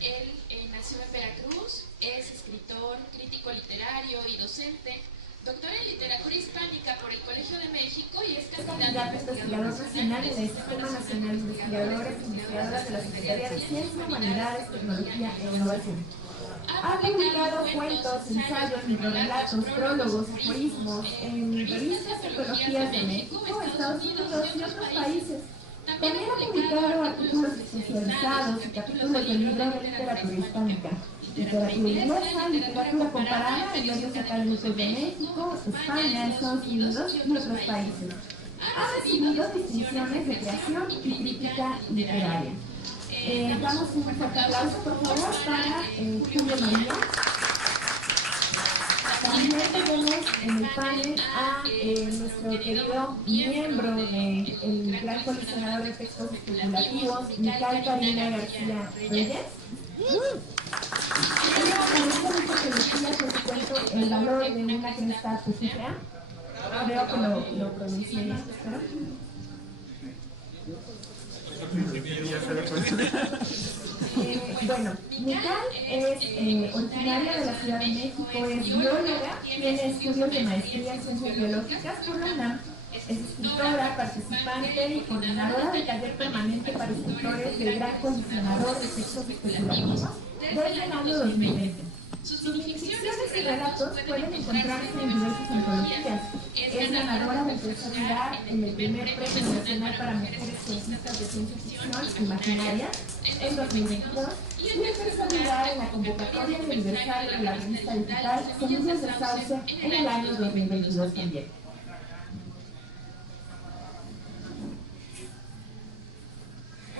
Él nació en Veracruz, es escritor, crítico literario y docente, doctor en literatura hispánica por el Colegio de México y es candidato investigador nacional en el Sistema Nacional de Investigadores e Investigadoras de la Secretaría de Ciencia, Humanidades, Tecnología e Innovación. Ha publicado cuentos, ensayos, microrelatos, prólogos, aforismos en revistas y antologías de México, Estados Unidos y otros países. También ha publicado artículos especializados y capítulos de libros de literatura hispánica, literatura inglesa, literatura comparada en medios académicos de México, España, Estados Unidos y otros países. Ha recibido distinciones de creación y crítica literaria. Damos un fuerte aplauso, por favor, para Julio María. También tenemos en el panel a nuestro querido miembro del Gran Coleccionador de Textos Especulativos, Micael Karina García Reyes. Ella aparece mucho que decía, por supuesto, el valor de una cresta pusífera. Creo que lo pronuncié bien, espero. Bueno, Micael es originaria de la Ciudad de México, es bióloga, tiene estudios de maestría en ciencias biológicas por la UNAM, es escritora, participante y coordinadora del taller permanente para escritores del Gran Coleccionador de Textos Especulativos desde el año 2020. Sus minificciones y relatos pueden encontrarse en diversas antologías. Es ganadora del tercer lugar en el primer premio nacional para mujeres científicas de ciencia ficción imaginaria en 2022 y el tercer lugar en la convocatoria de aniversario de la revista digital Semillas de Sauce en el año 2022 también.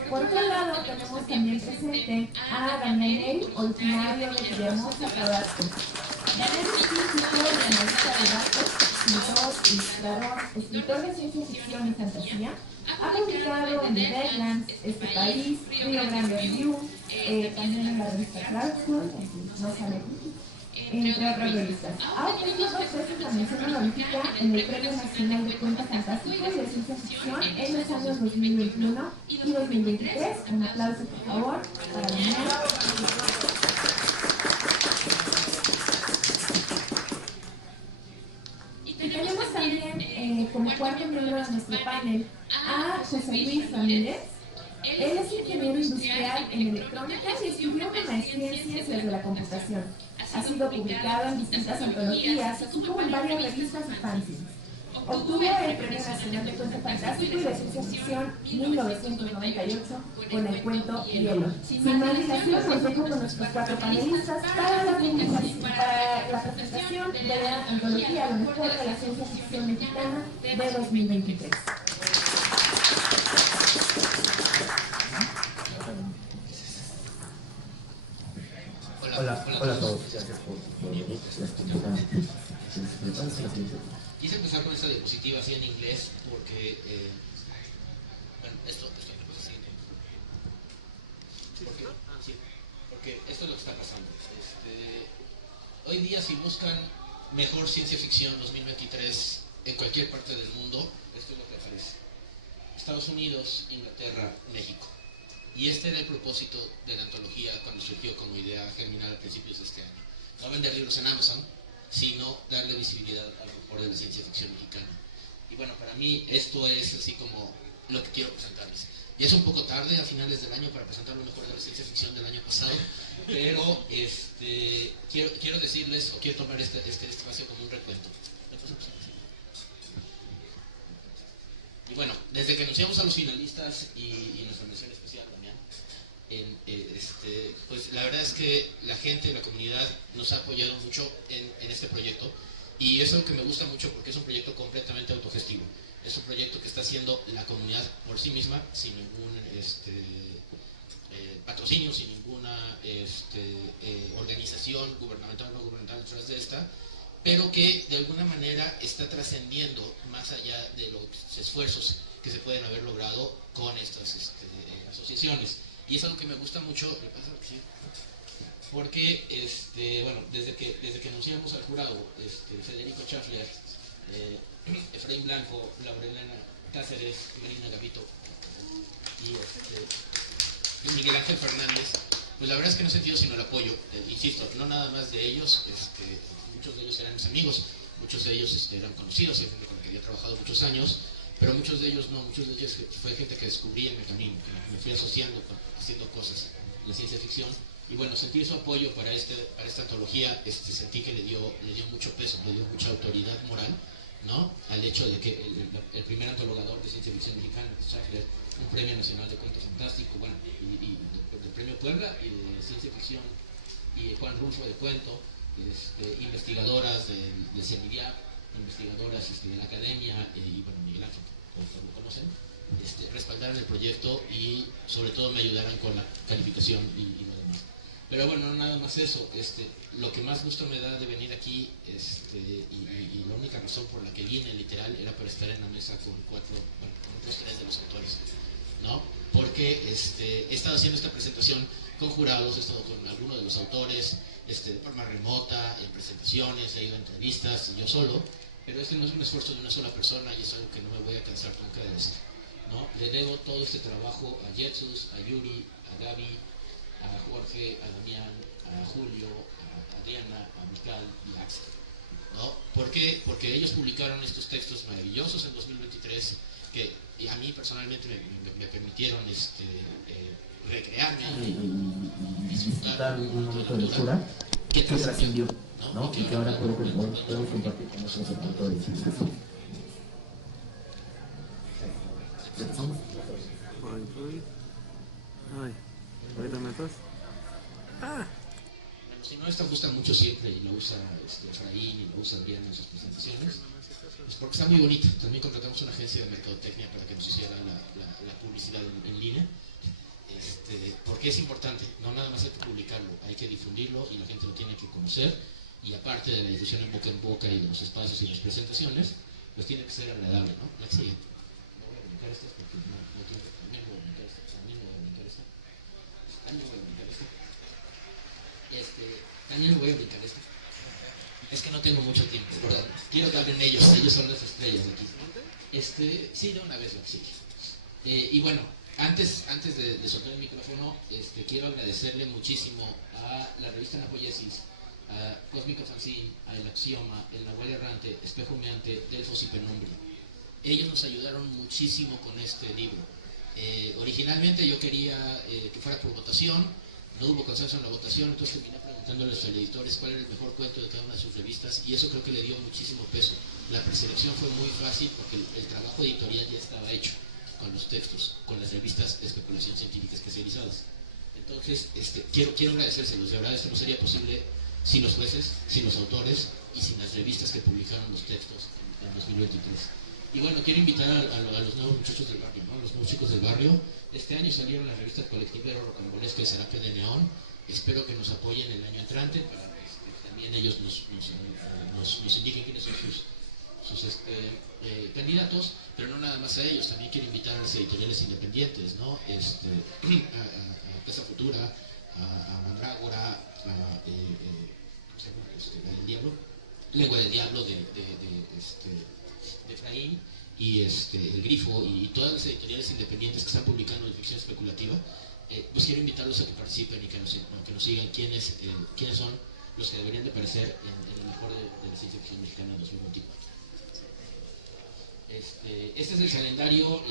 Por otro lado, tenemos también presente a Daniel, originario de Villahermosa, Tabasco. Daniel es físico, analista de datos, escritor, ilustrador, escritor de ciencia ficción y fantasía. Ha publicado en The Deadlands, Este País, Rio Grande Review, también en la revista Clarkson, no sale entre otras revistas. Ha obtenido 2 veces la mención honorífica en el Premio Nacional de Cuento Fantástico y de Ciencia Ficción en los años 2021 y 2023. Un aplauso, por favor, para Daniel. Y tenemos también como cuarto miembro de nuestro panel a José Luis Ramírez. Él es ingeniero industrial en electrónica y estudió una maestría en ciencias de la computación. Ha sido publicado en distintas antologías, así como en varias revistas y fanzines. Obtuvo el Premio Nacional de Cuento Fantástico y de Ciencia Ficción 1998 con el cuento Hielo. Sin más dilación, los dejo con nuestros 4 panelistas para la presentación de la antología Lo mejor de la ciencia ficción mexicana de 2023. Hola a todos. Gracias por Quise empezar con esta diapositiva así en inglés porque, bueno, esto me pasa así, porque esto es lo que está pasando. Hoy día, si buscan mejor ciencia ficción 2023 en cualquier parte del mundo, esto es lo que aparece: Estados Unidos, Inglaterra, México. Y este era el propósito de la antología cuando surgió como idea germinal a principios de este año. No vender libros en Amazon, sino darle visibilidad a lo mejor de la ciencia ficción mexicana. Y bueno, para mí esto es así como lo que quiero presentarles. Y es un poco tarde a finales del año para presentar lo mejor de la ciencia ficción del año pasado, pero quiero decirles, o quiero tomar este espacio como un recuento. Y bueno, desde que anunciamos a los finalistas y nuestra mención especial, Damián, pues la verdad es que la gente, la comunidad nos ha apoyado mucho en este proyecto, y eso es lo que me gusta mucho porque es un proyecto completamente autogestivo. Es un proyecto que está haciendo la comunidad por sí misma, sin ningún patrocinio, sin ninguna organización gubernamental o no gubernamental detrás de esta, pero que de alguna manera está trascendiendo más allá de los esfuerzos que se pueden haber logrado con estas asociaciones. Y es algo que me gusta mucho, porque bueno, desde que anunciamos al jurado, Federico Schaffler, Efraín Blanco, Laurelena Cáceres, Marina Gavito y Miguel Ángel Fernández, pues la verdad es que no he sentido sino el apoyo, insisto, no nada más de ellos, muchos de ellos eran mis amigos, muchos de ellos eran conocidos, gente con la que había trabajado muchos años, pero muchos de ellos no, muchos de ellos fue gente que descubrí en mi camino, que me fui asociando, haciendo cosas en la ciencia ficción. Y bueno, sentí su apoyo para esta antología, sentí que le dio mucho peso, le dio mucha autoridad moral, ¿no? Al hecho de que el primer antologador de ciencia ficción mexicana, Schaffler, un premio nacional de cuento fantástico, bueno, y del premio Puebla, y de ciencia ficción, y Juan Rulfo de cuento, investigadoras de CENIDIAP, investigadoras de la academia, y bueno, Miguel Ángel, como ustedes lo conocen, respaldaron el proyecto y sobre todo me ayudaron con la calificación y lo demás. Pero bueno, nada más eso, lo que más gusto me da de venir aquí, y la única razón por la que vine literal era para estar en la mesa con con otros 3 de los autores, ¿no? Porque he estado haciendo esta presentación con jurados, he estado con algunos de los autores, de forma remota, en presentaciones, he ido a entrevistas, yo solo, pero no es un esfuerzo de una sola persona y es algo que no me voy a cansar nunca de decir, ¿no? Le debo todo este trabajo a Jetsus, a Yuri, a Gaby, a Jorge, a Damián, a Julio, a Adriana, a Mical y a Axel, ¿no? ¿Por qué? Porque ellos publicaron estos textos maravillosos en 2023 que a mí personalmente me permitieron recrearme y disfrutar un momento de lectura que trascendió, ¿no? Y que ahora podemos compartir con nuestros autores. Ay, ahorita me estás. Bueno, si no, esta gusta mucho siempre y lo usa Efraín y lo usa Adrián en sus presentaciones, pues porque está muy bonita. También contratamos una agencia de mercadotecnia para que nos hiciera la publicidad en línea, porque es importante, no nada más hay que publicarlo, hay que difundirlo y la gente lo tiene que conocer, y aparte de la difusión en boca y de los espacios y las presentaciones, pues tiene que ser agradable, ¿no? La siguiente. No voy a brincar estas porque no tengo que, también voy a brincar esta, también voy a brincar esta, también voy a brincar esta, también voy a brincar esta. Es que no tengo mucho tiempo, ¿verdad? Quiero que hablen ellos son las estrellas de aquí. Sí, de una vez lo que sigue. Y bueno, antes de soltar el micrófono, quiero agradecerle muchísimo a la revista Napoyesis, a Cósmico Fanzine, a El Axioma, El Nahual Errante, Espejo Humeante, Delfos y Penumbra. Ellos nos ayudaron muchísimo con este libro. Originalmente yo quería que fuera por votación, no hubo consenso en la votación, entonces terminé preguntándoles a los editores cuál era el mejor cuento de cada una de sus revistas, y eso creo que le dio muchísimo peso. La preselección fue muy fácil porque el trabajo editorial ya estaba hecho con los textos, con las revistas de especulación científica especializadas. Entonces, quiero agradecérselos. De verdad, esto no sería posible sin los jueces, sin los autores y sin las revistas que publicaron los textos en 2023. Y bueno, quiero invitar a los nuevos muchachos del barrio, ¿no? Los nuevos chicos del barrio. Este año salieron las revistas Colectivero, Rocambolesca y Zarape de Neón. Espero que nos apoyen el año entrante para que también ellos nos indiquen quiénes son sus candidatos, pero no nada más a ellos. También quiero invitar a las editoriales independientes, ¿no? A Casa Futura, a Mandrágora, a del Diablo, Lengua del Diablo de Efraín, y El Grifo, y todas las editoriales independientes que están publicando en ficción especulativa. Pues quiero invitarlos a que participen y que nos sigan quiénes son los que deberían de aparecer en el mejor de la ciencia ficción mexicana en 2024. Este es el calendario,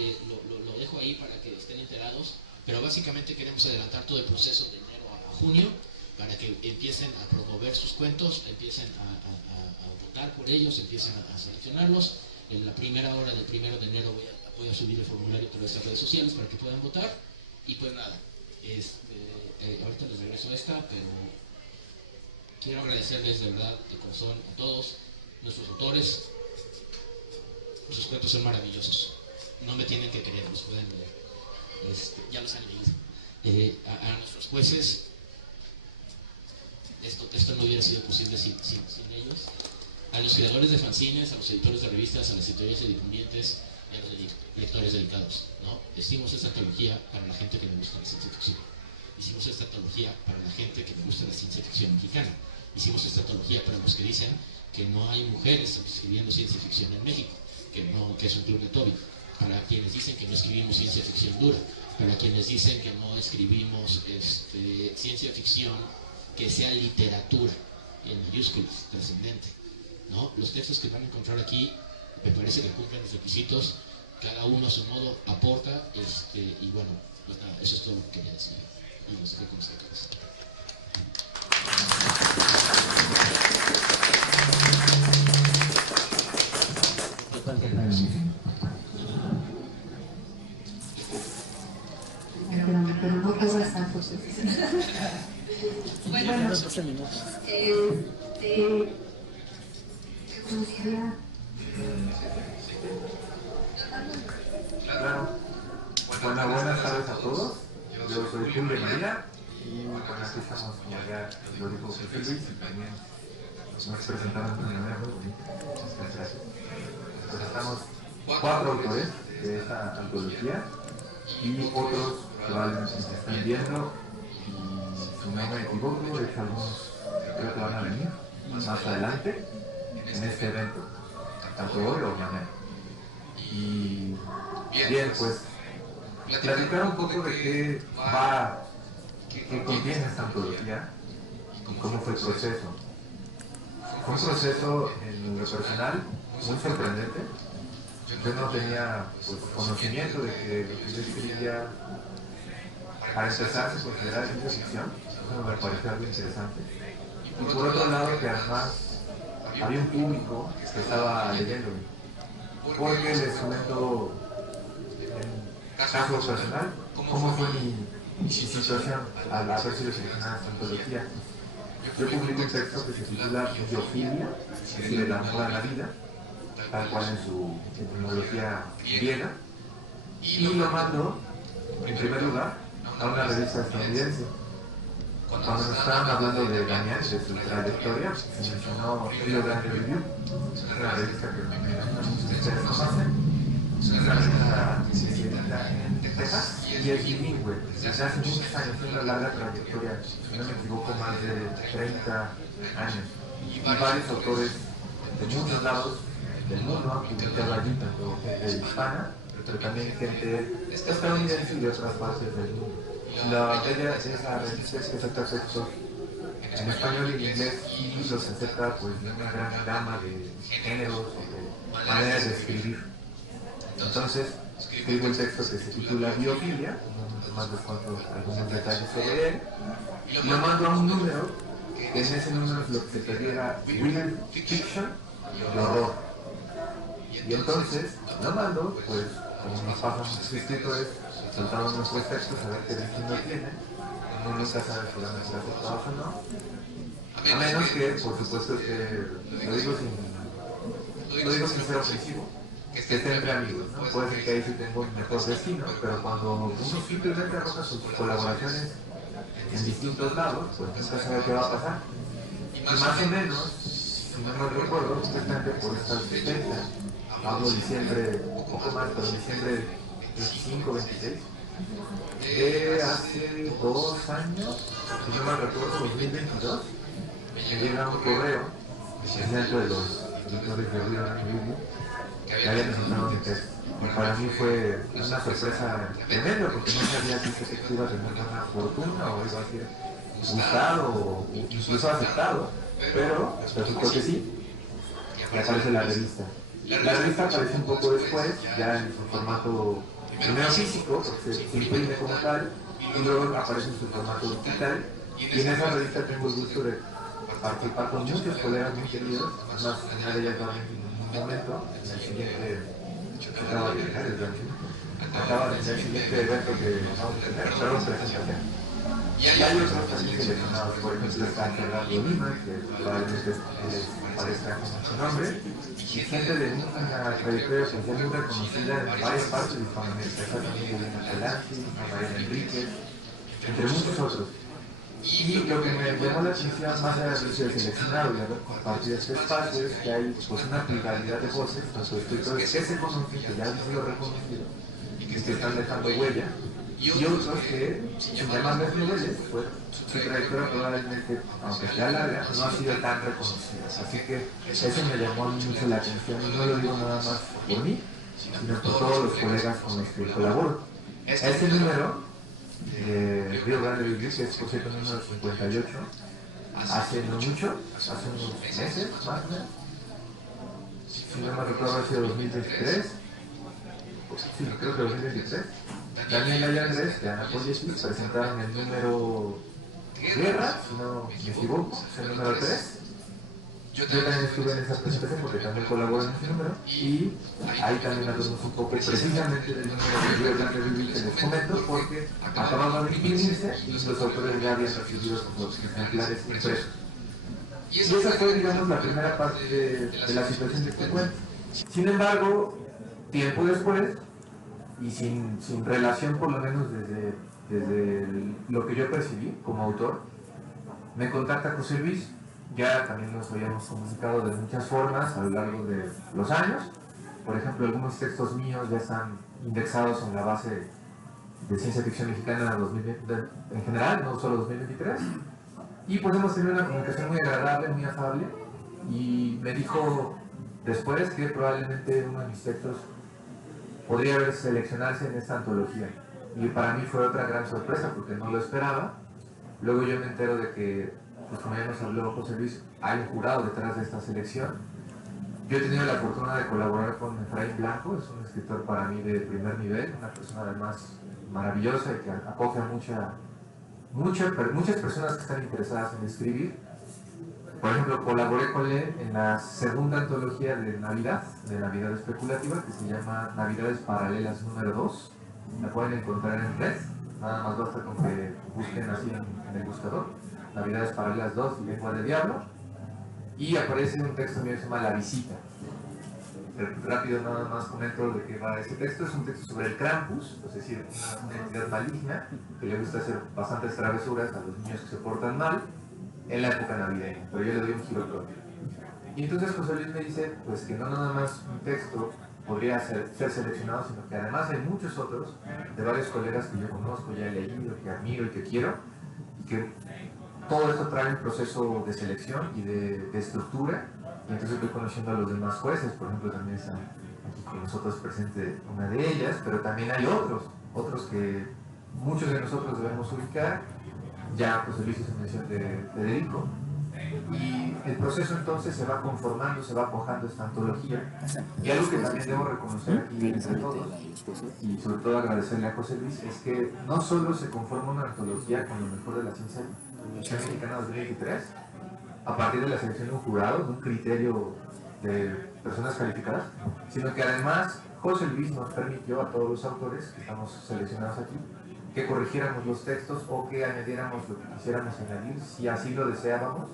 lo dejo ahí para que estén enterados, pero básicamente queremos adelantar todo el proceso de enero a junio para que empiecen a promover sus cuentos, empiecen a votar por ellos, empiecen a seleccionarlos. En la primera hora del 1 de enero voy a subir el formulario a través de las redes sociales para que puedan votar. Y pues nada, ahorita les regreso pero quiero agradecerles de verdad, de corazón, a todos nuestros autores. Sus cuentos son maravillosos, no me tienen que creer, los pueden leer, ya los han leído. A nuestros jueces, esto no hubiera sido posible sin ellos. A los creadores de fanzines, a los editores de revistas, a las editoriales independientes y a los lectores dedicados, ¿no? Hicimos esta antología para la gente que le gusta la ciencia ficción. Hicimos esta antología para la gente que le gusta la ciencia ficción mexicana. Hicimos esta antología para los que dicen que no hay mujeres escribiendo ciencia ficción en México, que es un club de Toby. Para quienes dicen que no escribimos ciencia ficción dura, para quienes dicen que no escribimos ciencia ficción que sea literatura, en mayúsculas, trascendente, ¿no? Los textos que van a encontrar aquí me parece que cumplen los requisitos, cada uno a su modo aporta, y bueno, pues nada, eso es todo lo que quería decir, y los dejo con ustedes. Pero no cobras tanto. Bueno, Claro. Bueno, buenas tardes a todos. Yo soy Julio de María y bueno, aquí estamos, como ya lo dijo José Luis, y también nos presentaron de una manera muy bonita. Muchas gracias. Pues estamos 4 autores de esta antología y otros probablemente se están viendo, y si no me equivoco, es algunos creo que van a venir más adelante en este evento, tanto hoy o mañana. Y bien, pues platicar un poco de qué contiene esta antología y cómo fue el proceso. Fue un proceso en lo personal muy sorprendente. Yo no tenía pues, conocimiento de que lo que yo escribía, para empezar, se consideraba ciencia ficción. Eso me pareció algo interesante. Y por otro lado, que además había un público que estaba leyéndome. Porque les comento, en caso personal, cómo fue mi situación al haber sido seleccionada esta antología. Yo publico un texto que se titula Biofilia, es decir, el amor a la vida, tal cual en su etimología griega, y lo mando, en primer lugar, a una revista estadounidense. Cuando nos estaban hablando de Daniel, de su trayectoria, se mencionó Rio Grande Review, es una revista que muchos de ustedes conocen, es una revista que se edita en Texas y es bilingüe. Desde hace muchos años, tiene una larga trayectoria, si no me equivoco, más de 30 años. Y varios autores de muchos lados del mundo han publicado allí, tanto gente hispana, pero también gente estadounidense y de otras partes del mundo. La bella de esa revista es que acepta textos en español y en inglés y los acepta pues, de una gran gama de géneros o de maneras de escribir. Entonces, escribo el texto que se titula Biofilia, más les cuento algunos detalles sobre él, y lo mando a un número, que en ese número es lo que se perdiera Real Fiction y horror. Y entonces, lo mando, pues, como nos pasa a muchos escritores, soltamos nuestros textos a ver qué destino tienen. Uno nunca sabe si van a ser aceptados o no. A menos que, por supuesto, lo digo sin ser ofensivo, que estén entre amigos, ¿no? Puede ser que ahí sí tengo un mejor destino, pero cuando uno simplemente arroja sus colaboraciones en distintos lados, pues nunca sabe qué va a pasar. Y más o menos, si no me recuerdo, justamente por estas fechas, hablo diciembre, un poco más, pero diciembre 25, 26, de hace 2 años, si no me recuerdo, 2022, me llega un correo dentro de los editores de Río de Review que habían presentado mi texto. Para mí fue una sorpresa tremenda porque no sabía si ese texto iba a tener una fortuna o iba a ser gustado o incluso aceptado, pero resultó que sí, y aparece la revista. La revista aparece un poco después, ya en su formato primero físico, porque se imprime como tal, y luego aparece en su formato digital, y en esa revista tengo el gusto de participar con muchos colegas muy queridos, además una de ellas va a venir en un momento, en el siguiente, acaba de llegar el siguiente evento que vamos a tener, perdón, presentación. Y hay otros también seleccionados, por ejemplo está Gerardo Lima, que probablemente les parezca con su nombre, y gente de una trayectoria social muy reconocida en varias partes de Hispanoamérica. Está también Elena Calanzi, María Enríquez, entre muchos otros. Y lo que me llamó la atención, más allá de ser seleccionado y haber compartido este espacio, es que hay pues, una pluralidad de voces, tanto escritores que se conocen, que ya han sido reconocidos y que están dejando huella, y otros que, sin llamarles noveles, pues su trayectoria probablemente, aunque sea larga, no ha sido tan reconocida. Así que eso me llamó mucho la atención, y no lo digo nada más por mí, sino por todos los colegas con los que colaboro. Este número de Rio Grande Review, que es por cierto el número 58, hace no mucho, hace unos meses más o menos, si no me recuerdo, ha sido 2023, sí, creo que 2023, Daniela y Andrés de Anapolis presentaron el número Guerra, si no me equivoco, es el número 3. Yo también estuve en esa presentación porque también colaboro en ese número y ahí también hablamos un poco precisamente del número de Rio Grande Review que les comento, porque acababa de imprimirse y los autores ya habían recibido los ejemplares impresos. Y esa fue, digamos, la primera parte de la situación de este cuento. Sin embargo, tiempo después, y sin relación por lo menos desde lo que yo percibí como autor, me contacta José Luis. Ya también nos habíamos comunicado de muchas formas a lo largo de los años. Por ejemplo, algunos textos míos ya están indexados en la base de ciencia ficción mexicana 2020, en general, no solo 2023. Y pues hemos tenido una comunicación muy agradable, muy afable. Y me dijo después que probablemente uno de mis textos podría seleccionarse en esta antología. Y para mí fue otra gran sorpresa porque no lo esperaba. Luego yo me entero de que, pues como ya nos habló José Luis, hay un jurado detrás de esta selección. Yo he tenido la fortuna de colaborar con Efraín Blanco, es un escritor para mí de primer nivel, una persona además maravillosa y que acoge a muchas personas que están interesadas en escribir. Por ejemplo, colaboré con él en la segunda antología de Navidad especulativa, que se llama Navidades Paralelas número 2. La pueden encontrar en red, nada más basta con que busquen así en el buscador. Navidades Paralelas 2 y Lengua de Diablo, y aparece un texto mío que se llama La Visita. Rápido nada más comento de qué va ese texto. Es un texto sobre el Krampus, es decir, una entidad maligna que le gusta hacer bastantes travesuras a los niños que se portan mal en la época navideña, pero yo le doy un giro propio. Y entonces José Luis me dice pues que no nada más un texto podría ser seleccionado, sino que además hay muchos otros de varios colegas que yo conozco, ya he leído, que admiro y que quiero, y que todo esto trae un proceso de selección y de estructura, y entonces voy conociendo a los demás jueces. Por ejemplo, también están aquí con nosotros presente una de ellas, pero también hay otros que muchos de nosotros debemos ubicar. Ya José Luis hizo mención de Federico, y el proceso entonces se va conformando, se va cuajando esta antología. Y algo que también debo reconocer aquí entre todos, y sobre todo agradecerle a José Luis, es que no solo se conforma una antología con lo mejor de la ciencia mexicana 2023, a partir de la selección de un jurado, de un criterio de personas calificadas, sino que además José Luis nos permitió a todos los autores que estamos seleccionados aquí que corrigiéramos los textos o que añadiéramos lo que quisiéramos añadir, si así lo deseábamos.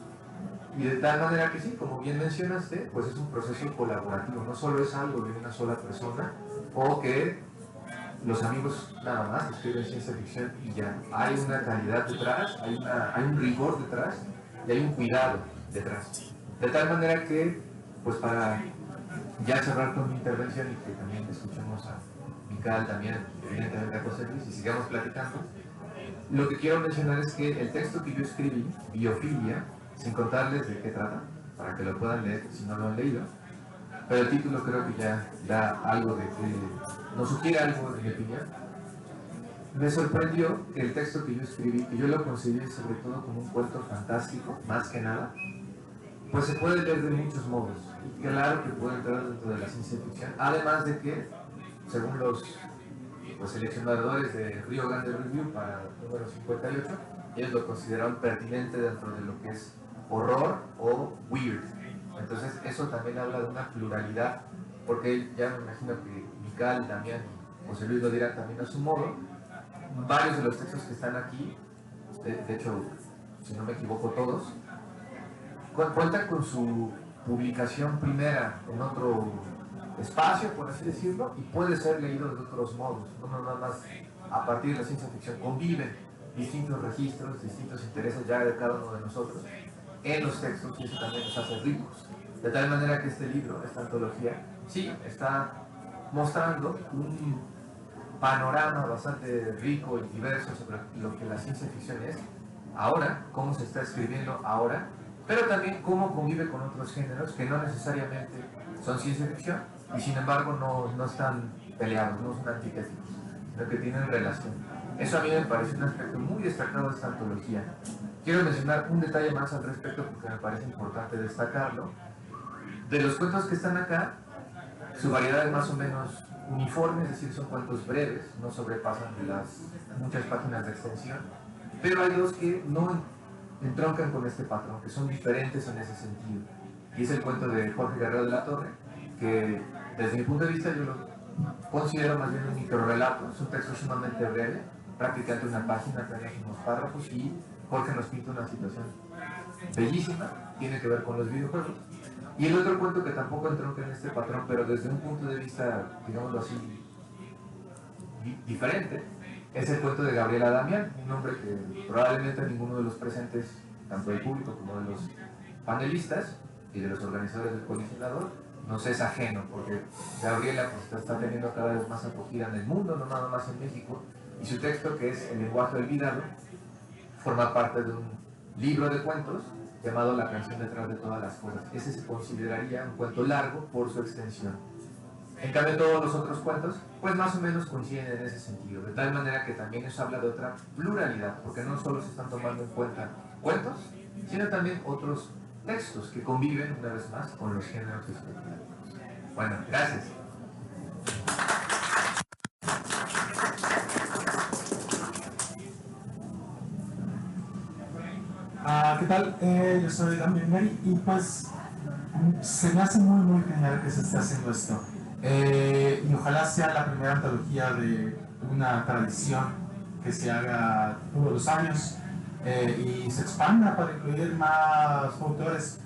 Y de tal manera que sí, como bien mencionaste, pues es un proceso colaborativo, no solo es algo de una sola persona o que los amigos nada más escriben ciencia ficción y ya. Hay una calidad detrás, hay un rigor detrás y hay un cuidado detrás. De tal manera que, pues para ya cerrar con mi intervención y que también escuchemos a Mical, también evidentemente a José Luis y sigamos platicando, lo que quiero mencionar es que el texto que yo escribí, Biofilia, sin contarles de qué trata, para que lo puedan leer si no lo han leído, pero el título creo que ya da algo de que nos sugiere algo de mi opinión. Me sorprendió que el texto que yo escribí, que yo lo concebí sobre todo como un cuento fantástico, más que nada, pues se puede leer de muchos modos, y claro que puede entrar dentro de la ciencia ficción, además de que, según los seleccionadores de Rio Grande Review para el número 58, ellos lo consideraron pertinente dentro de lo que es horror o weird. Entonces eso también habla de una pluralidad, porque ya me imagino que Mical también, José Luis lo dirá también a su modo, varios de los textos que están aquí, de hecho, si no me equivoco todos, cuentan con su publicación primera en otro espacio, por así decirlo, y puede ser leído de otros modos, no nada más a partir de la ciencia ficción. Conviven distintos registros, distintos intereses ya de cada uno de nosotros en los textos, y eso también nos hace ricos. De tal manera que este libro, esta antología, sí, está mostrando un panorama bastante rico y diverso sobre lo que la ciencia ficción es ahora, cómo se está escribiendo ahora, pero también cómo convive con otros géneros que no necesariamente son ciencia ficción y sin embargo no están peleados, no son antitéticos. sino que tienen relación. Eso a mí me parece un aspecto muy destacado de esta antología. Quiero mencionar un detalle más al respecto porque me parece importante destacarlo. De los cuentos que están acá, su variedad es más o menos uniforme, es decir, son cuentos breves, no sobrepasan las muchas páginas de extensión, pero hay dos que no entroncan con este patrón, que son diferentes en ese sentido. Y es el cuento de Jorge Guerrero de la Torre, que desde mi punto de vista yo lo considero más bien un microrrelato, es un texto sumamente breve, prácticamente una página, apenas unos párrafos, y Jorge nos pinta una situación bellísima, tiene que ver con los videojuegos. Y el otro cuento que tampoco entronca en este patrón, pero desde un punto de vista, digámoslo así, diferente, es el cuento de Gabriela Damián, un nombre que probablemente a ninguno de los presentes, tanto del público como de los panelistas y de los organizadores del colisionador, nos es ajeno, porque Gabriela pues, está teniendo cada vez más acogida en el mundo, no nada más en México, y su texto, que es El lenguaje olvidado, forma parte de un libro de cuentos llamado La canción detrás de todas las cosas. Ese se consideraría un cuento largo por su extensión. En cambio, todos los otros cuentos, pues más o menos coinciden en ese sentido, de tal manera que también nos habla de otra pluralidad, porque no solo se están tomando en cuenta cuentos, sino también otros textos que conviven, una vez más, con los géneros específicos. Bueno, gracias. ¿Qué tal? Yo soy Damián Gary y pues se me hace muy genial que se esté haciendo esto. Y ojalá sea la primera antología de una tradición que se haga todos los años y se expanda para incluir más autores.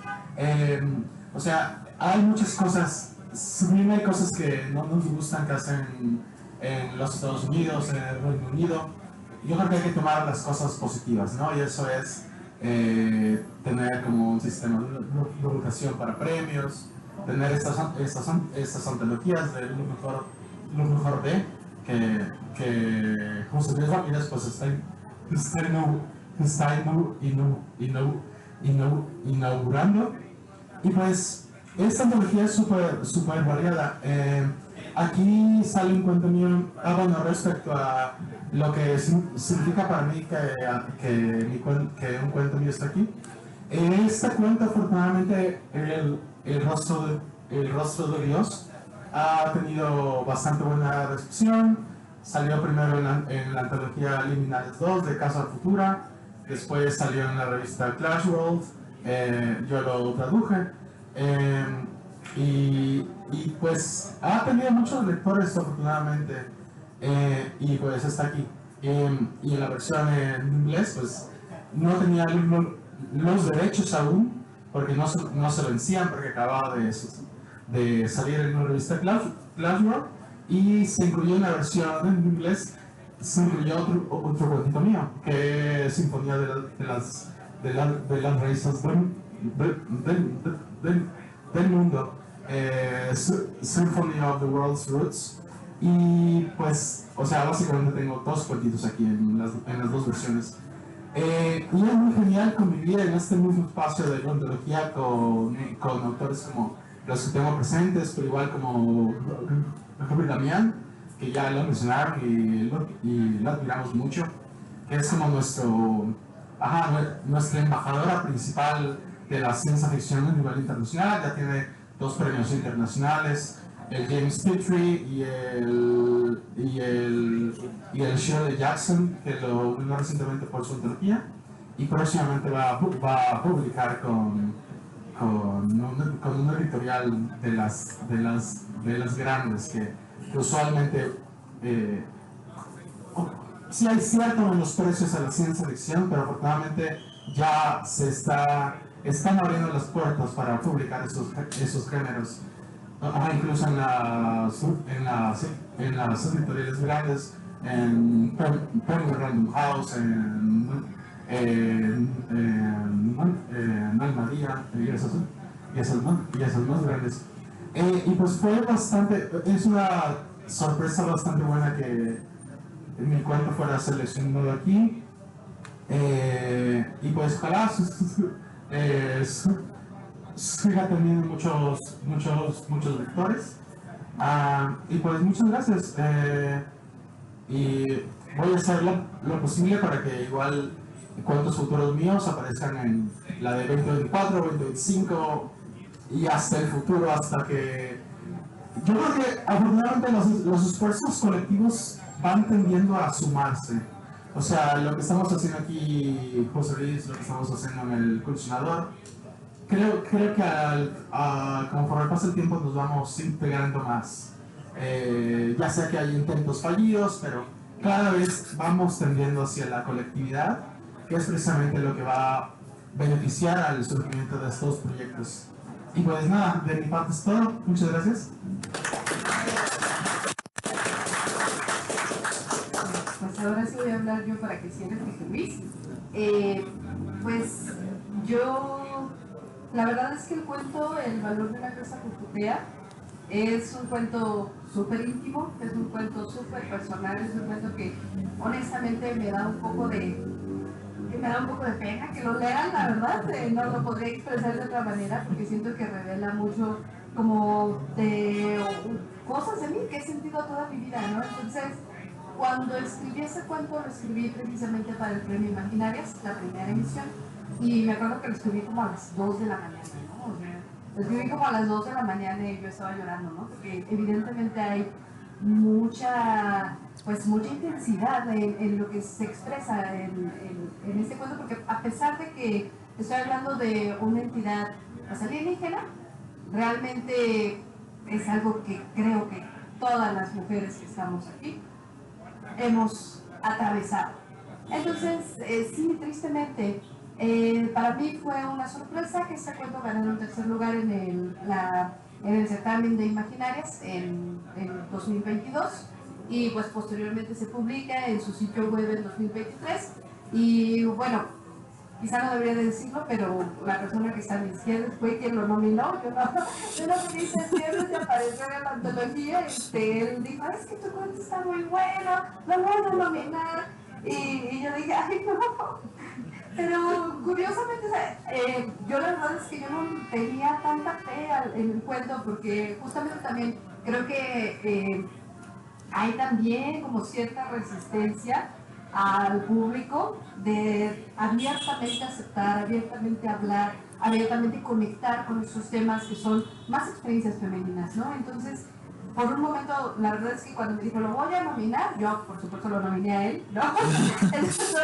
O sea, hay muchas cosas, si bien hay cosas que no nos gustan que hacen en los Estados Unidos, en el Reino Unido, yo creo que hay que tomar las cosas positivas, ¿no? Y eso es tener como un sistema de votación para premios, tener estas antologías de lo mejor de que José Luis Ramírez pues está inaugurando, y pues esta antología es súper variada. Aquí sale un cuento mío, bueno, respecto a lo que significa para mí que un cuento mío está aquí. Este cuento, afortunadamente, el rostro de Dios ha tenido bastante buena recepción. Salió primero en la antología Liminales 2 de Casa Futura, después salió en la revista Clash World, yo lo traduje. Y pues ha tenido muchos lectores, afortunadamente, y pues está aquí. Y en la versión en inglés, pues no tenía los derechos aún, porque no se vencían, porque acababa de salir en una revista Clash World, y se incluyó en la versión en inglés, se incluyó otro cuentito mío, que es Sinfonía de las Raíces del Mundo. Symphony of the World's Roots, y pues, o sea, básicamente tengo dos cuentitos aquí en las dos versiones, y es muy genial convivir en este mismo espacio de ontología con autores como los que tengo presentes, pero igual como Javier Damián, que ya lo mencionaron y lo admiramos mucho, que es como nuestra embajadora principal de la ciencia ficción a nivel internacional. Ya tiene 2 premios internacionales, el James Petrie y el Shirley Jackson, que lo ganó recientemente por su antología, y próximamente va a publicar con un editorial de las grandes, que usualmente sí hay cierto menosprecios a la ciencia ficción, pero afortunadamente ya están abriendo las puertas para publicar esos géneros, incluso en las editoriales grandes, en Penguin Random House, en Almadía y esas más grandes. Y pues es una sorpresa bastante buena que mi cuento fuera seleccionado aquí, y pues ojalá siga teniendo muchos lectores, y pues muchas gracias. y voy a hacer lo posible para que igual cuentos futuros míos aparezcan en la de 2024, 2025 y hasta el futuro, hasta que... Yo creo que afortunadamente los esfuerzos colectivos van tendiendo a sumarse. O sea, lo que estamos haciendo aquí, José Luis, lo que estamos haciendo en el Coleccionador, creo que conforme pasa el tiempo nos vamos integrando más. Ya sea que hay intentos fallidos, pero cada vez vamos tendiendo hacia la colectividad, que es precisamente lo que va a beneficiar al surgimiento de estos proyectos. Y pues nada, de mi parte es todo. Muchas gracias. Pues ahora sí voy a hablar yo para que cierre José Luis. Pues yo, la verdad es que el cuento El valor de una casa cucutea es un cuento súper íntimo, es un cuento súper personal, es un cuento que honestamente me da un poco de pena que lo lean, la verdad. No lo podría expresar de otra manera porque siento que revela mucho como de cosas de mí que he sentido toda mi vida, ¿no? Entonces, cuando escribí ese cuento, lo escribí precisamente para el Premio Imaginarias, la primera emisión, y me acuerdo que lo escribí como a las 2 de la mañana, ¿no? O sea, lo escribí como a las 2 de la mañana y yo estaba llorando, ¿no? Porque evidentemente hay mucha intensidad en lo que se expresa en este cuento, porque a pesar de que estoy hablando de una entidad alienígena, realmente es algo que creo que todas las mujeres que estamos aquí hemos atravesado. Entonces, sí, tristemente, para mí fue una sorpresa que este cuento ganara un tercer lugar en el certamen de Imaginarias en 2022 y pues posteriormente se publica en su sitio web en 2023 y bueno, quizá no debería de decirlo, pero la persona que está a mi izquierda fue quien lo nominó. Yo no quería decirlo de aparecer en la antología. Él dijo, es que tu cuento está muy bueno, lo voy a nominar. Y yo dije, ay no. Pero curiosamente, yo la verdad es que yo no tenía tanta fe en el cuento porque justamente también creo que hay también como cierta resistencia al público de abiertamente aceptar, abiertamente hablar, abiertamente conectar con esos temas que son más experiencias femeninas, ¿no? Entonces, por un momento, la verdad es que cuando me dijo, lo voy a nominar, yo por supuesto lo nominé a él, ¿no? Entonces,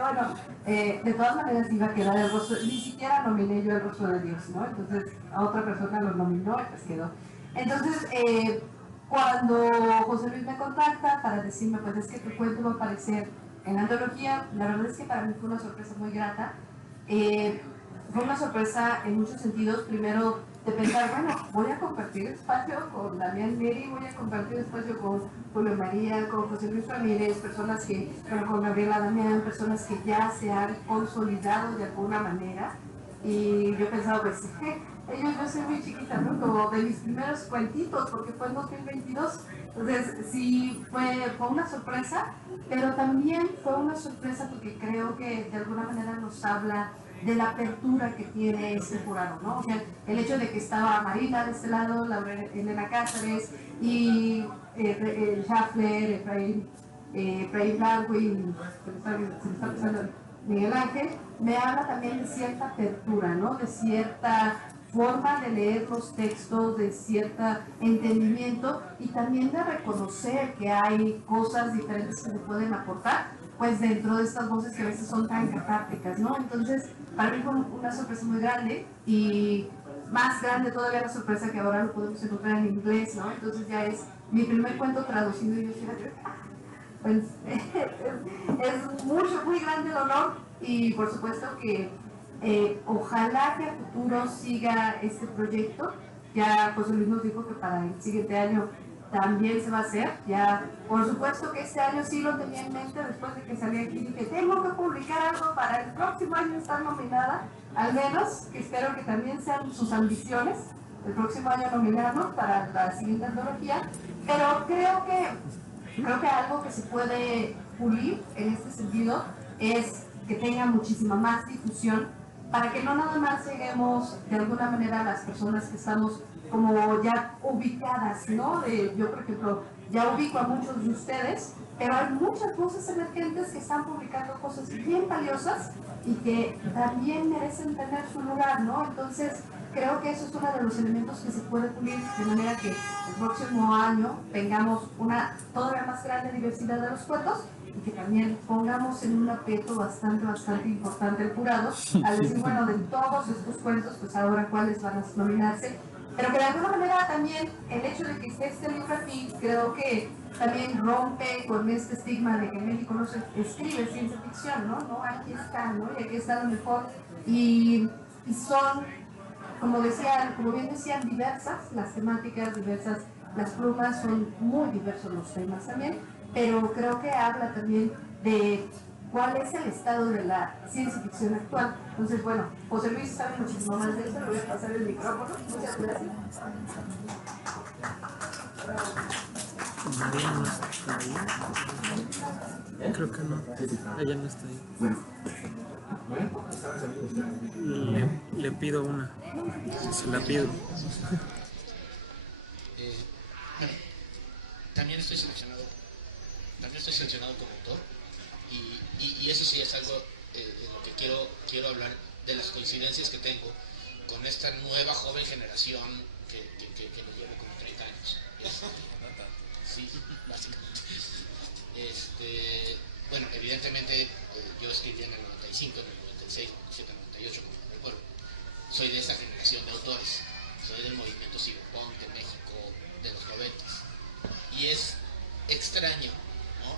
bueno, de todas maneras iba a quedar el rostro, ni siquiera nominé yo el rostro de Dios, ¿no? Entonces, a otra persona lo nominó y pues quedó. Entonces, cuando José Luis me contacta para decirme, pues es que tu cuento va a aparecer en la antología, la verdad es que para mí fue una sorpresa muy grata. Fue una sorpresa en muchos sentidos. Primero, de pensar, bueno, voy a compartir espacio con Damián Neri, voy a compartir espacio con Julio María, con José Luis Ramírez, personas que, bueno, con Gabriela Damián, personas que ya se han consolidado de alguna manera. Y yo pensaba, pues, yo soy muy chiquita, ¿no? Como de mis primeros cuentitos, porque fue en 2022. Entonces, sí, fue una sorpresa, pero también fue una sorpresa porque creo que de alguna manera nos habla de la apertura que tiene ese jurado, ¿no? O sea, el hecho de que estaba Marina de este lado, Elena Cáceres y Schaffler, Efraín Blanco y se me está pasando Miguel Ángel, me habla también de cierta apertura, ¿no? De cierta forma de leer los textos, de cierto entendimiento y también de reconocer que hay cosas diferentes que se pueden aportar, pues dentro de estas voces que a veces son tan catárticas, ¿no? Entonces, para mí fue una sorpresa muy grande y más grande todavía la sorpresa que ahora lo podemos encontrar en inglés, ¿no? Entonces ya es mi primer cuento traducido y yo decía, pues es muy grande el honor y por supuesto que ojalá que a futuro siga este proyecto. Ya José Luis nos dijo que para el siguiente año también se va a hacer. Ya, por supuesto que este año sí lo tenía en mente, después de que salí aquí dije, tengo que publicar algo para el próximo año estar nominada, al menos, que espero que también sean sus ambiciones, el próximo año nominarnos para la siguiente antología, pero creo que algo que se puede pulir en este sentido es que tenga muchísima más difusión para que no nada más lleguemos de alguna manera a las personas que estamos como ya ubicadas, ¿no? Yo, por ejemplo, ya ubico a muchos de ustedes, pero hay muchas voces emergentes que están publicando cosas bien valiosas y que también merecen tener su lugar, ¿no? Entonces, creo que eso es uno de los elementos que se puede pulir de manera que el próximo año tengamos una todavía más grande diversidad de los cuentos y que también pongamos en un aprieto bastante importante el jurado al decir, bueno, de todos estos cuentos, pues ahora cuáles van a nominarse. Pero que de alguna manera también el hecho de que esté este libro aquí, creo que también rompe con este estigma de que en México no se escribe ciencia ficción, ¿no? No, aquí está, ¿no? Y aquí está lo mejor. Y son, como bien decían, diversas las temáticas, diversas las plumas, son muy diversos los temas también, pero creo que habla también de cuál es el estado de la ciencia ficción actual. Entonces, bueno, José Luis sabe muchísimo más de eso, le voy a pasar el micrófono. Muchas gracias. María no está ahí. Creo que no. Ella no está ahí. Le pido una. Se la pido. También estoy seleccionado como autor. Y eso sí es algo en lo que quiero hablar de las coincidencias que tengo con esta nueva joven generación que nos lleva como 30 años. Sí, básicamente. Bueno, evidentemente yo escribí en el 95, en el 96, 97, 98, como no recuerdo. Soy de esa generación de autores. Soy del movimiento cyberpunk de México de los 90. Y es extraño, ¿no?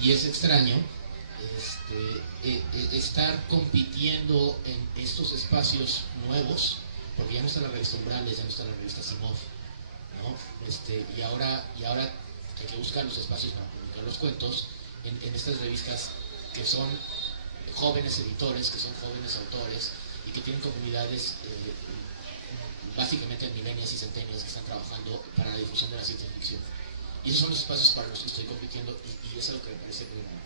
Y es extraño estar compitiendo en estos espacios nuevos, porque ya no está la revista Umbrales, ya no está la revista Asimov, ¿no? Y ahora hay que buscar los espacios para publicar los cuentos en estas revistas que son jóvenes editores, que son jóvenes autores y que tienen comunidades básicamente millennials y centennials que están trabajando para la difusión de la ciencia ficción. Y esos son los espacios para los que estoy compitiendo y eso es lo que me parece muy bueno.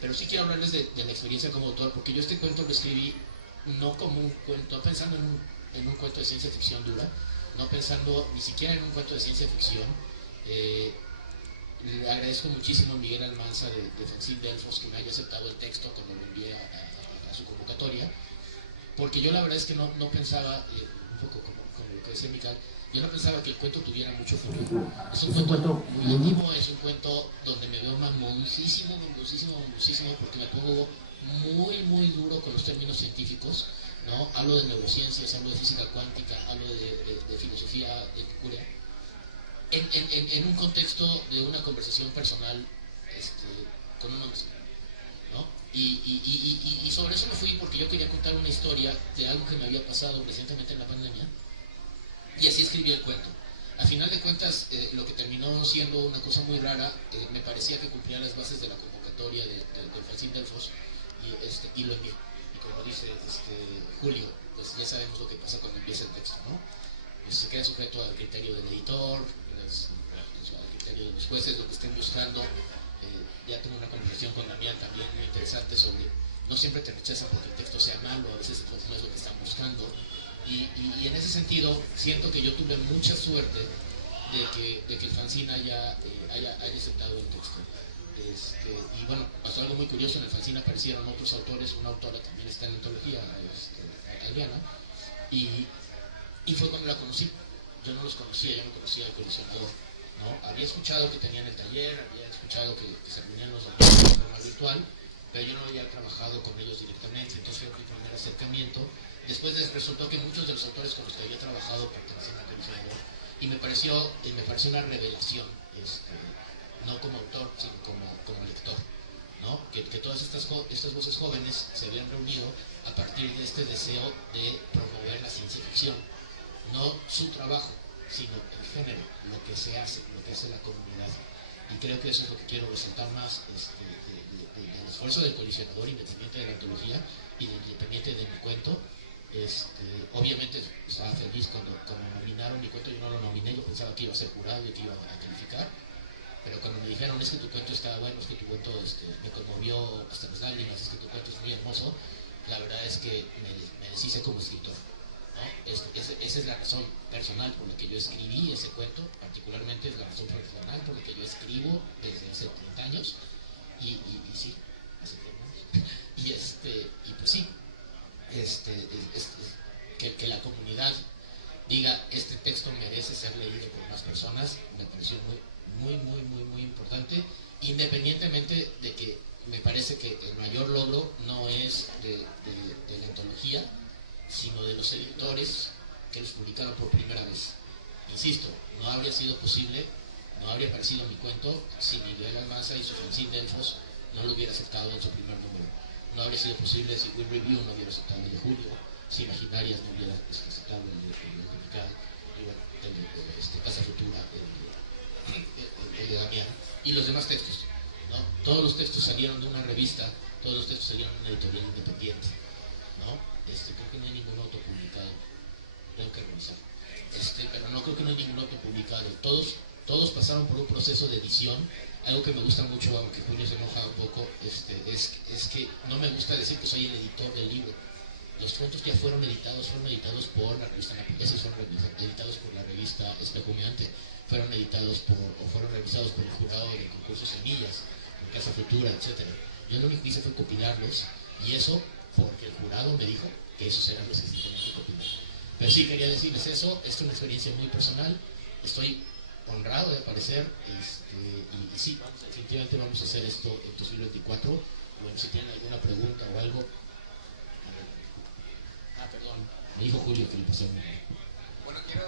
Pero sí quiero hablarles de la experiencia como autor, porque yo este cuento lo escribí no como un cuento, no pensando en un cuento de ciencia ficción dura, no pensando ni siquiera en un cuento de ciencia ficción. Le agradezco muchísimo a Miguel Almanza de Fanzine Delfos que me haya aceptado el texto cuando lo envié a su convocatoria, porque yo la verdad es que no pensaba, un poco como lo que decía Mical, yo no pensaba que el cuento tuviera mucho futuro. Es un cuento muy íntimo, es un cuento donde me veo mamoncísimo, porque me pongo muy duro con los términos científicos, ¿no? Hablo de neurociencias, hablo de física cuántica, hablo de filosofía epicúrea, en un contexto de una conversación personal con uno mismo, ¿no? Y sobre eso me fui porque yo quería contar una historia de algo que me había pasado recientemente en la pandemia. Y así escribí el cuento. A final de cuentas, lo que terminó siendo una cosa muy rara, me parecía que cumplía las bases de la convocatoria de Fanzine Delfos y lo envié. Y como dice Julio, pues ya sabemos lo que pasa cuando empieza el texto, ¿no? Pues se queda sujeto al criterio del editor, al criterio de los jueces, lo que estén buscando. Ya tengo una conversación con Damián también muy interesante sobre, no siempre te rechazan porque el texto sea malo, a veces no es lo que están buscando. Y en ese sentido siento que yo tuve mucha suerte de que el fanzine haya aceptado el texto. Y bueno, pasó algo muy curioso, en el fanzine aparecieron otros autores, una autora también está en la antología, Adriana, y fue cuando la conocí. Yo no los conocía, yo no conocía al colisionador, ¿no? Había escuchado que tenían el taller, había escuchado que se reunían los domingos de forma virtual, pero yo no había trabajado con ellos directamente, entonces fue mi primer acercamiento. Después resultó que muchos de los autores con los que había trabajado pertenecían al colisionador y me pareció una revelación, no como autor, sino como lector, ¿no? Que todas estas voces jóvenes se habían reunido a partir de este deseo de promover la ciencia ficción, no su trabajo, sino el género, lo que se hace, lo que hace la comunidad. Y creo que eso es lo que quiero resaltar más del esfuerzo del colisionador, independiente de la antología y independiente de mi cuento. Obviamente estaba feliz cuando nominaron mi cuento. Yo no lo nominé, yo pensaba que iba a ser jurado y que iba a calificar, pero cuando me dijeron es que tu cuento estaba bueno, es que tu cuento me conmovió hasta las lágrimas, es que tu cuento es muy hermoso, la verdad es que me deshice como escritor, ¿no? Esa es la razón personal por la que yo escribí ese cuento, particularmente es la razón personal por la que yo escribo desde hace 30 años, y sí, hace 30 años, y pues sí, que la comunidad diga este texto merece ser leído por más personas, me pareció muy importante, independientemente de que me parece que el mayor logro no es de la antología, sino de los editores que los publicaron por primera vez. Insisto, no habría sido posible, no habría aparecido mi cuento si Miguel Almanza y su fanzine Delfos no lo hubiera aceptado en su primer número. No habría sido posible si We Review no hubiera aceptado el de Julio, si Imaginarias no hubiera aceptado el de Miguel, y bueno, el de Casa Futura, el de Damián, y los demás textos, ¿no? Todos los textos salieron de una revista, todos los textos salieron de una editorial independiente, ¿no? Creo que no hay ningún otro publicado, tengo que revisar, pero no creo que no hay ningún otro publicado. Todos pasaron por un proceso de edición. Algo que me gusta mucho, aunque Julio se enoja un poco, es que no me gusta decir que soy el editor del libro. Los cuentos ya fueron editados por la revista Napileses, fueron editados por la revista Especuleante, fueron revisados por el jurado del concurso Semillas, por Casa Futura, etc. Yo lo único que hice fue copilarlos, y eso porque el jurado me dijo que esos eran los que se tenían que copilar. Pero sí, quería decirles eso, es una experiencia muy personal, estoy honrado de aparecer, y sí, definitivamente vamos a hacer esto en 2024. Bueno, si tienen alguna pregunta o algo. Perdón, me dijo Julio que le pasé un... Bueno, quiero...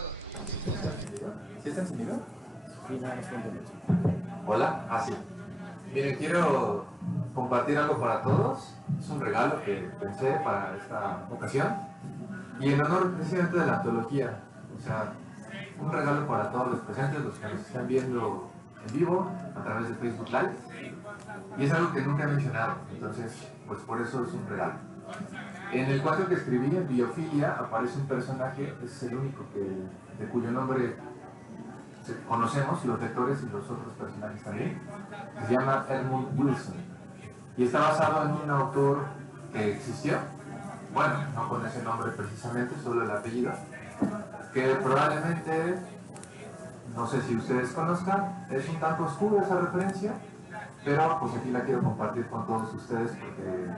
¿Sí está encendido? Sí, nada más. Hola, sí. Miren, quiero compartir algo para todos. Es un regalo que pensé para esta ocasión, y en honor precisamente de la antología. O sea, un regalo para todos los presentes, los que nos están viendo en vivo a través de Facebook Live, y es algo que nunca he mencionado, entonces pues por eso es un regalo. En el cuento que escribí, en Biofilia, aparece un personaje, es el único de cuyo nombre conocemos los lectores y los otros personajes también, se llama Edmund Wilson, y está basado en un autor que existió, bueno, no con ese nombre precisamente, solo el apellido, que probablemente, no sé si ustedes conozcan, es un tanto oscuro esa referencia, pero pues aquí la quiero compartir con todos ustedes porque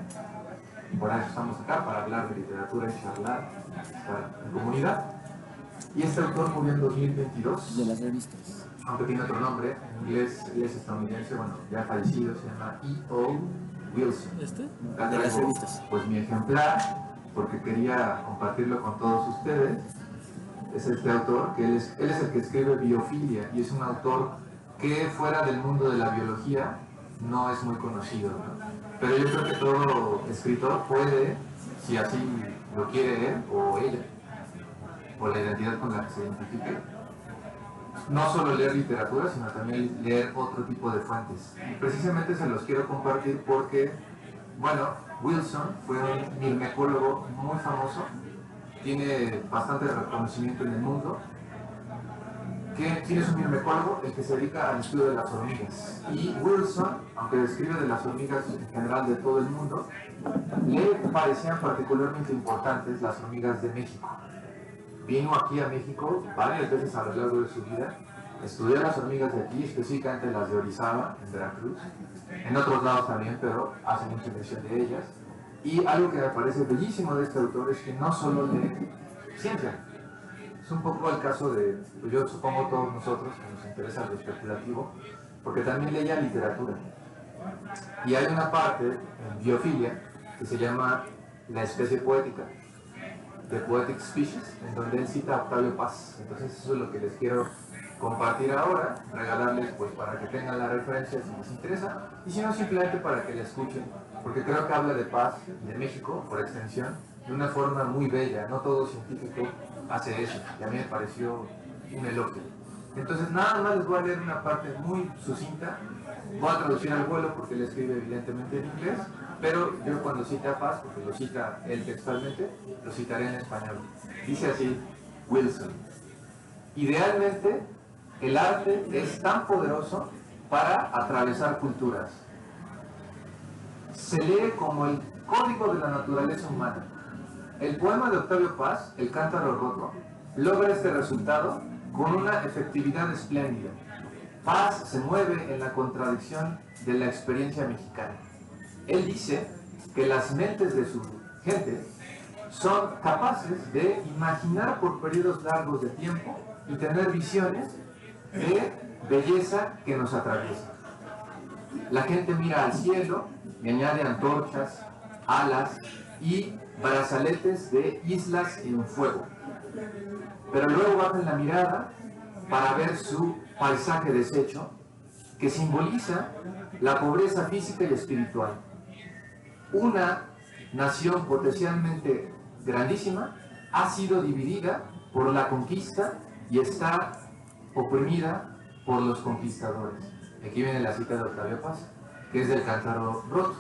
por eso estamos acá, para hablar de literatura y charlar en comunidad. Y este autor murió en 2022, de las revistas, aunque tiene otro nombre, en inglés él es estadounidense, bueno, ya fallecido, se llama E.O. Wilson. De las revistas. Pues mi ejemplar, porque quería compartirlo con todos ustedes, es este autor, que él es el que escribe Biofilia, y es un autor que fuera del mundo de la biología no es muy conocido, ¿no? Pero yo creo que todo escritor puede, si así lo quiere él o ella, o la identidad con la que se identifique, no solo leer literatura, sino también leer otro tipo de fuentes. Y precisamente se los quiero compartir porque, bueno, Wilson fue un mirmecólogo muy famoso, tiene bastante reconocimiento en el mundo. ¿Quién es un mirmecólogo? El que se dedica al estudio de las hormigas. Y Wilson, aunque describe de las hormigas en general de todo el mundo, le parecían particularmente importantes las hormigas de México. Vino aquí a México varias veces a lo largo de su vida, estudió las hormigas de aquí, específicamente las de Orizaba, en Veracruz, en otros lados también, pero hace mucha mención de ellas. Y algo que me parece bellísimo de este autor es que no solo lee ciencia. Es un poco el caso de, pues yo supongo todos nosotros que nos interesa lo especulativo, porque también leía literatura. Y hay una parte en Biofilia que se llama La especie poética, The Poetic Species, en donde él cita a Octavio Paz. Entonces eso es lo que les quiero compartir ahora, regalarles pues para que tengan la referencia si les interesa, y si no simplemente para que la escuchen, porque creo que habla de Paz, de México por extensión, de una forma muy bella. No todo científico hace eso, y a mí me pareció un elogio. Entonces nada más les voy a leer una parte muy sucinta, voy a traducir al vuelo porque él escribe evidentemente en inglés, pero yo cuando cite a Paz, porque lo cita él textualmente, lo citaré en español. Dice así Wilson: idealmente el arte es tan poderoso para atravesar culturas. Se lee como el código de la naturaleza humana. El poema de Octavio Paz, El Cántaro Roto, logra este resultado con una efectividad espléndida. Paz se mueve en la contradicción de la experiencia mexicana. Él dice que las mentes de su gente son capaces de imaginar por periodos largos de tiempo y tener visiones de belleza que nos atraviesa. La gente mira al cielo y añade antorchas, alas y brazaletes de islas en fuego. Pero luego bajan la mirada para ver su paisaje deshecho, que simboliza la pobreza física y espiritual. Una nación potencialmente grandísima ha sido dividida por la conquista y está oprimida por los conquistadores. Aquí viene la cita de Octavio Paz, que es del Cántaro Roto.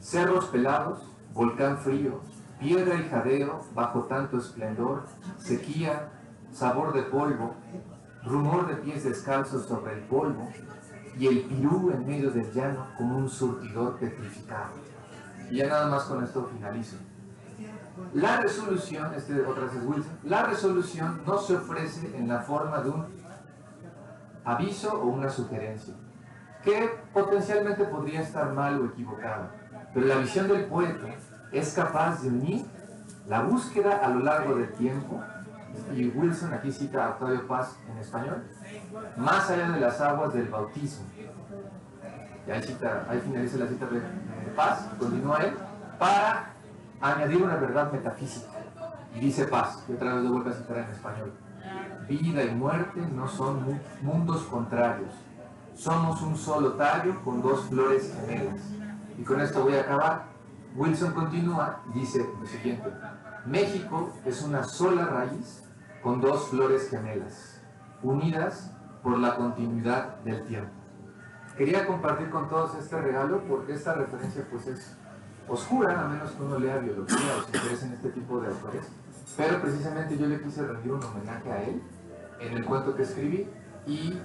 Cerros pelados, volcán frío, piedra y jadeo bajo tanto esplendor, sequía, sabor de polvo, rumor de pies descalzos sobre el polvo, y el pirú en medio del llano como un surtidor petrificado. Y ya nada más con esto finalizo. La resolución, otra vez es Wilson, la resolución no se ofrece en la forma de un aviso o una sugerencia, que potencialmente podría estar mal o equivocada, pero la visión del poeta es capaz de unir la búsqueda a lo largo del tiempo, y Wilson aquí cita a Octavio Paz en español, más allá de las aguas del bautismo. Y ahí finaliza la cita de Paz, continúa él, para añadir una verdad metafísica. Y dice Paz, y otra vez lo vuelve a citar en español: vida y muerte no son mundos contrarios, somos un solo tallo con dos flores gemelas. Y con esto voy a acabar. Wilson continúa y dice lo siguiente: México es una sola raíz con dos flores gemelas, unidas por la continuidad del tiempo. Quería compartir con todos este regalo porque esta referencia pues es oscura, a menos que uno lea biología o se interese en este tipo de autores, pero precisamente yo le quise rendir un homenaje a él en el cuento que escribí y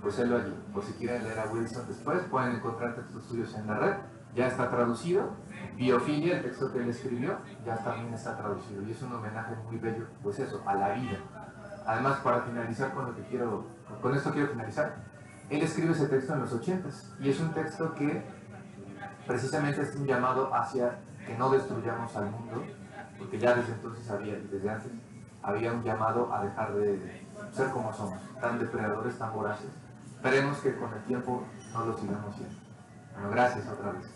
pues él lo allí. Por si quieren leer a Wilson después, pueden encontrar textos suyos en la red, ya está traducido. Biofilia, el texto que él escribió, ya también está traducido y es un homenaje muy bello, pues eso, a la vida. Además, para finalizar con esto quiero finalizar. Él escribe ese texto en los 80s y es un texto que precisamente es un llamado hacia que no destruyamos al mundo, porque ya desde entonces y desde antes había un llamado a dejar de ser como somos, tan depredadores, tan voraces. Esperemos que con el tiempo no lo sigamos siendo. Bueno, gracias otra vez.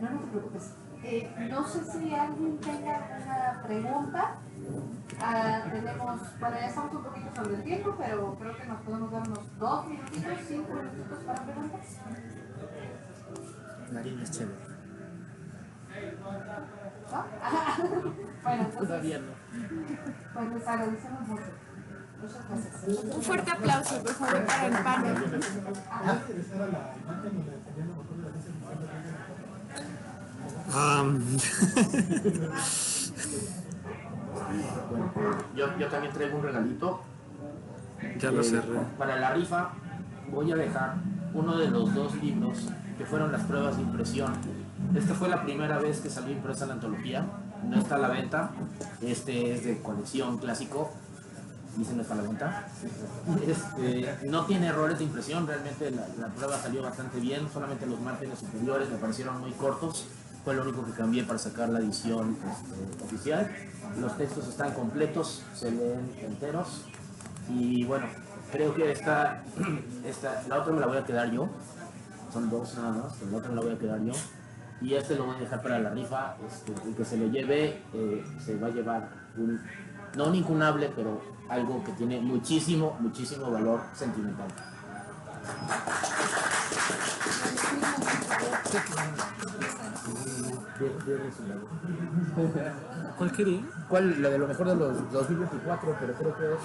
No te preocupes. No sé si alguien tenga alguna pregunta. Bueno, ya estamos un poquito sobre el tiempo, pero creo que nos podemos dar unos 2 minutitos, 5 minutitos para preguntas. La harina es chévere. ¿No? Bueno, entonces, Todavía no. pues les agradecemos mucho. Muchas gracias. Un fuerte aplauso, por favor, para el panel. Yo también traigo un regalito. Ya lo cerré. Para la rifa voy a dejar uno de los 2 libros que fueron las pruebas de impresión. Esta fue la primera vez que salió impresa la antología. No está a la venta. Este es de colección clásico. Dice no está a la venta. No tiene errores de impresión. Realmente la prueba salió bastante bien. Solamente los márgenes superiores me parecieron muy cortos. Fue lo único que cambié para sacar la edición oficial. Los textos están completos, se leen enteros. Y bueno, creo que la otra me la voy a quedar yo. Son 2 nada más, pero la otra me la voy a quedar yo. Y lo voy a dejar para la rifa. El que se lo lleve se va a llevar no un incunable, pero algo que tiene muchísimo, muchísimo valor sentimental. ¿Cuál quería? ¿Cuál? La de lo mejor de los 2024, pero creo que es...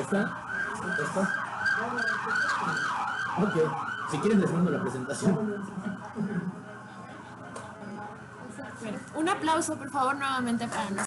¿Esta? ¿Esta? Ok. Si quieren les mando la presentación. Un aplauso, por favor, nuevamente para nosotros.